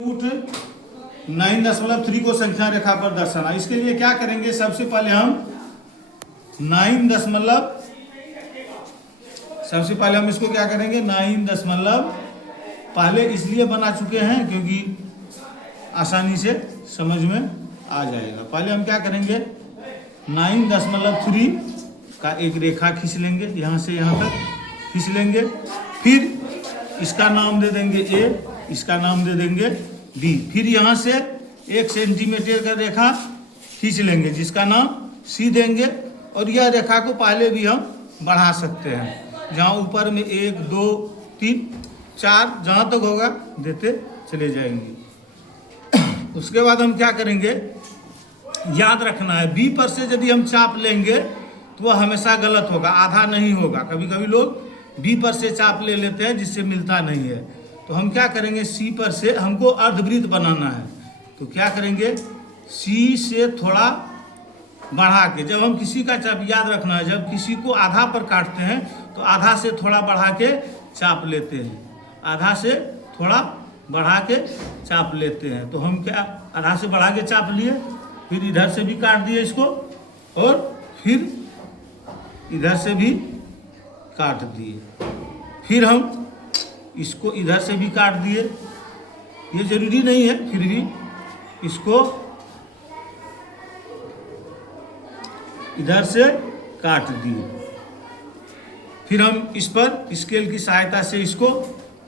9.3 को संख्या रेखा पर दर्शाना। इसके लिए क्या करेंगे, सबसे पहले हम इसको क्या करेंगे, 9 पहले इसलिए बना चुके हैं क्योंकि आसानी से समझ में आ जाएगा। पहले हम क्या करेंगे, 9.3 का एक रेखा खींच लेंगे, यहाँ से यहाँ तक खींच लेंगे। फिर इसका नाम दे देंगे ए, इसका नाम दे देंगे बी। फिर यहाँ से 1 सेंटीमीटर का रेखा खींच लेंगे जिसका नाम सी देंगे। और यह रेखा को पहले भी हम बढ़ा सकते हैं, जहाँ ऊपर में 1 2 3 4 जहाँ तक होगा देते चले जाएंगे। उसके बाद हम क्या करेंगे, याद रखना है बी पर से यदि हम चाप लेंगे तो वह हमेशा गलत होगा, आधा नहीं होगा। कभी कभी लोग बी पर से चाप ले लेते हैं जिससे मिलता नहीं है। तो हम क्या करेंगे, सी पर से हमको अर्धवृत्त बनाना है, तो क्या करेंगे, सी से थोड़ा बढ़ा के, जब हम किसी का चाप, याद रखना है जब किसी को आधा पर काटते हैं तो आधा से थोड़ा बढ़ा के चाप लेते हैं, आधा से थोड़ा बढ़ा के चाप लेते हैं। तो हम क्या, आधा से बढ़ा के चाप लिए, फिर इधर से भी काट दिए इसको, और फिर इधर से भी काट दिए, फिर हम इसको इधर से भी काट दिए। ये जरूरी नहीं है, फिर भी इसको इधर से काट दिए। फिर हम इस पर स्केल की सहायता से इसको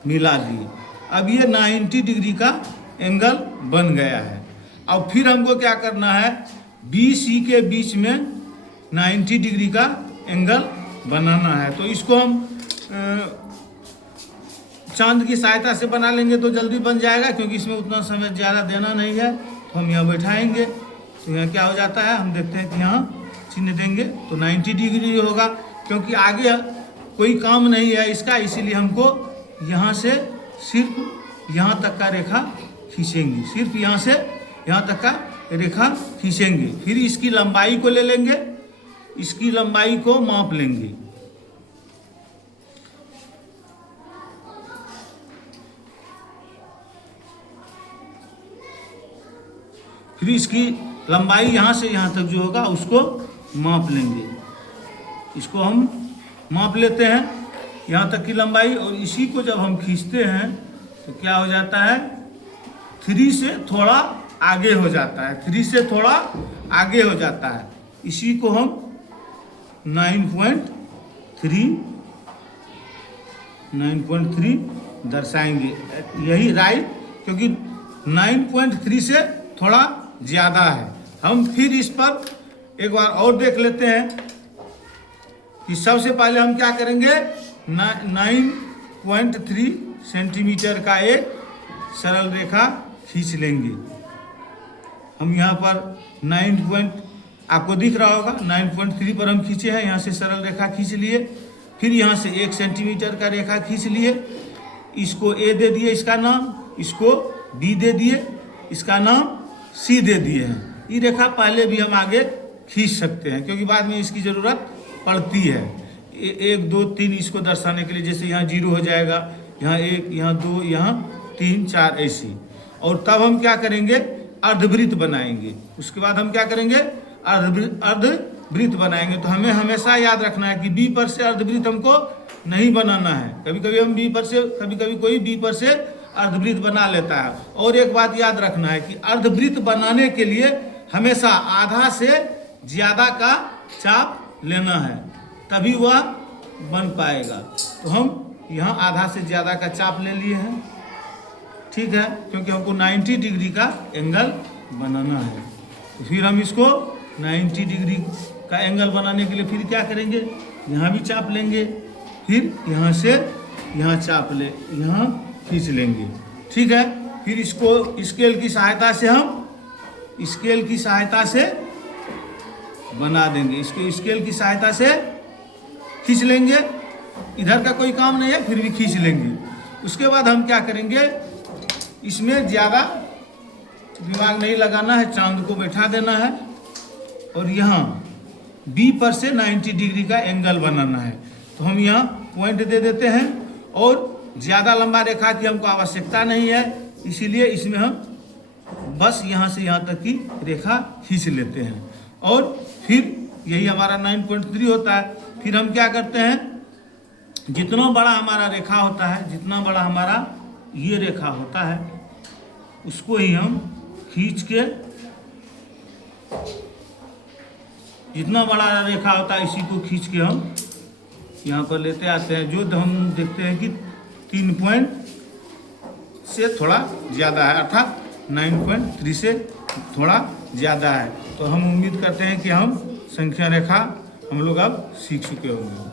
मिला दिए। अब ये 90 डिग्री का एंगल बन गया है। अब फिर हमको क्या करना है, बी सी के बीच में 90 डिग्री का एंगल बनाना है। तो इसको हम चांद की सहायता से बना लेंगे तो जल्दी बन जाएगा, क्योंकि इसमें उतना समय ज़्यादा देना नहीं है। तो हम यहाँ बैठाएंगे तो यहाँ क्या हो जाता है, हम देखते हैं कि यहाँ चिन्ह देंगे तो 90 डिग्री होगा, क्योंकि आगे कोई काम नहीं है इसका, इसीलिए हमको यहाँ से सिर्फ यहाँ तक का रेखा खींचेंगे, सिर्फ यहाँ से यहाँ तक का रेखा खींचेंगे। फिर इसकी लंबाई को ले लेंगे, इसकी लंबाई को माप लेंगे। फिर इसकी लंबाई यहाँ से यहाँ तक जो होगा उसको माप लेंगे, इसको हम माप लेते हैं यहाँ तक की लंबाई। और इसी को जब हम खींचते हैं तो क्या हो जाता है, 3 से थोड़ा आगे हो जाता है, 3 से थोड़ा आगे हो जाता है। इसी को हम 9.3 दर्शाएंगे, यही राइट, क्योंकि 9.3 से थोड़ा ज़्यादा है। हम फिर इस पर एक बार और देख लेते हैं कि सबसे पहले हम क्या करेंगे, 9.3 सेंटीमीटर का एक सरल रेखा खींच लेंगे। हम यहाँ पर 9 आपको दिख रहा होगा, 9.3 पर हम खींचे हैं, यहाँ से सरल रेखा खींच लिए। फिर यहाँ से 1 सेंटीमीटर का रेखा खींच लिए, इसको ए दे दिए इसका नाम, इसको बी दे दिए, इसका नाम सी दे दिए हैं। ये रेखा पहले भी हम आगे खींच सकते हैं, क्योंकि बाद में इसकी ज़रूरत पड़ती है। 1 2 3 इसको दर्शाने के लिए, जैसे यहाँ 0 हो जाएगा, यहाँ 1 यहाँ 2 यहाँ 3 4 ऐसी। और तब हम क्या करेंगे, अर्धवृत्त बनाएंगे। उसके बाद हम क्या करेंगे, अर्धवृत्त बनाएंगे। तो हमें हमेशा याद रखना है कि बी पर से अर्धवृत्त हमको नहीं बनाना है। कभी कभी हम बी पर से, कभी कभी कोई बी पर से अर्धवृत्त बना लेता है। और एक बात याद रखना है कि अर्धवृत्त बनाने के लिए हमेशा आधा से ज़्यादा का चाप लेना है, तभी वह बन पाएगा। तो हम यहाँ आधा से ज़्यादा का चाप ले लिए हैं, ठीक है, क्योंकि हमको 90 डिग्री का एंगल बनाना है। तो फिर हम इसको 90 डिग्री का एंगल बनाने के लिए फिर क्या करेंगे, यहाँ भी चाप लेंगे, फिर यहाँ से यहाँ चाप ले, यहाँ खींच लेंगे, ठीक है। फिर इसको स्केल की सहायता से बना देंगे, इसको स्केल की सहायता से खींच लेंगे। इधर का कोई काम नहीं है, फिर भी खींच लेंगे। उसके बाद हम क्या करेंगे, इसमें ज़्यादा दिमाग नहीं लगाना है, चांद को बैठा देना है और यहाँ बी पर से 90 डिग्री का एंगल बनाना है। तो हम यहाँ पॉइंट दे देते हैं, और ज़्यादा लंबा रेखा की हमको आवश्यकता नहीं है, इसीलिए इसमें हम बस यहाँ से यहाँ तक की रेखा खींच लेते हैं। और फिर यही हमारा 9.3 होता है। फिर हम क्या करते हैं, जितना बड़ा हमारा रेखा होता है, जितना बड़ा हमारा ये रेखा होता है, उसको ही हम खींच के, जितना बड़ा रेखा होता है इसी को खींच के हम यहाँ पर लेते आते हैं, जो हम देखते हैं कि 3 पॉइंट से थोड़ा ज़्यादा है, अर्थात 9.3 से थोड़ा ज़्यादा है। तो हम उम्मीद करते हैं कि हम संख्या रेखा हम लोग अब सीख चुके होंगे।